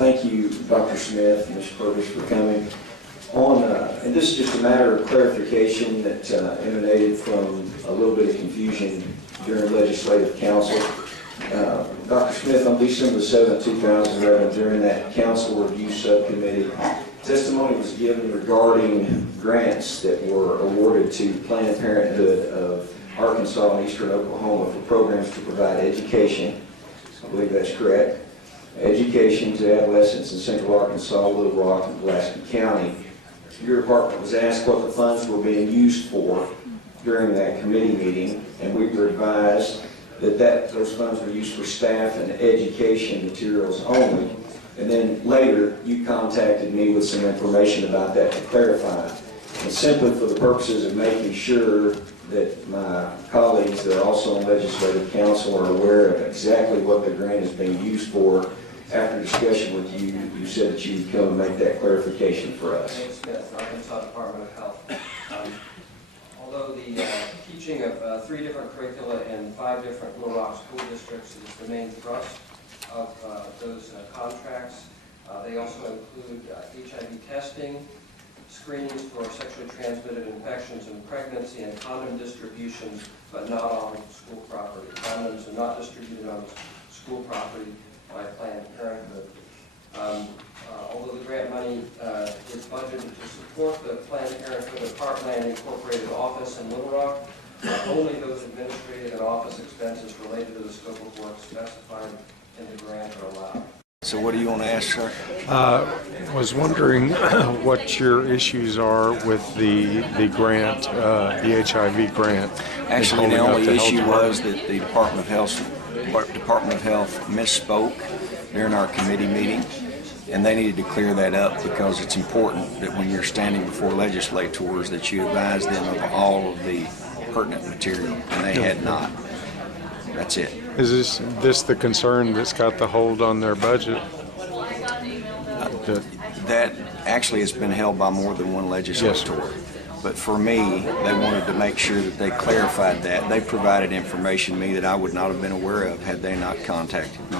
Thank you, Dr. Smith and Mr. Purvis, for coming on. And this is just a matter of clarification that emanated from a little bit of confusion during legislative council. Dr. Smith, on December 7, 2011, during that council review subcommittee, testimony was given regarding grants that were awarded to Planned Parenthood of Arkansas and Eastern Oklahoma for programs to provide education. I believe that's correct. Education to adolescents in Central Arkansas, Little Rock, and Pulaski County. Your department was asked what the funds were being used for during that committee meeting, and we were advised that those funds were used for staff and education materials only. And then later, you contacted me with some information about that to clarify. And simply for the purposes of making sure that my colleagues that are also on legislative council are aware of exactly what the grant is being used for, after discussion with you, you said that you would come and make that clarification for us. James Smith, Arkansas Department of Health. Although the teaching of 3 different curricula in 5 different Little Rock school districts is the main thrust of those contracts, they also include HIV testing, screenings for sexually transmitted infections and pregnancy, and condom distributions, but not on school property. Condoms are not distributed on school property by Planned Parenthood. Although the grant money is budgeted to support the Planned Parenthood of Heartland Incorporated office in Little Rock, only those administrative and office expenses related to the scope of work specified in the grant are allowed. So what do you want to ask, sir? Was wondering what your issues are with the grant, the HIV grant. Actually, the only issue was that the Department of Health misspoke during our committee meeting, and they needed to clear that up because it's important that when you're standing before legislators that you advise them of all of the pertinent material, and they had not. That's it. Is this the concern that's got the hold on their budget? That actually has been held by more than one legislator. Yes, but for me, they wanted to make sure that they clarified that. They provided information to me that I would not have been aware of had they not contacted me.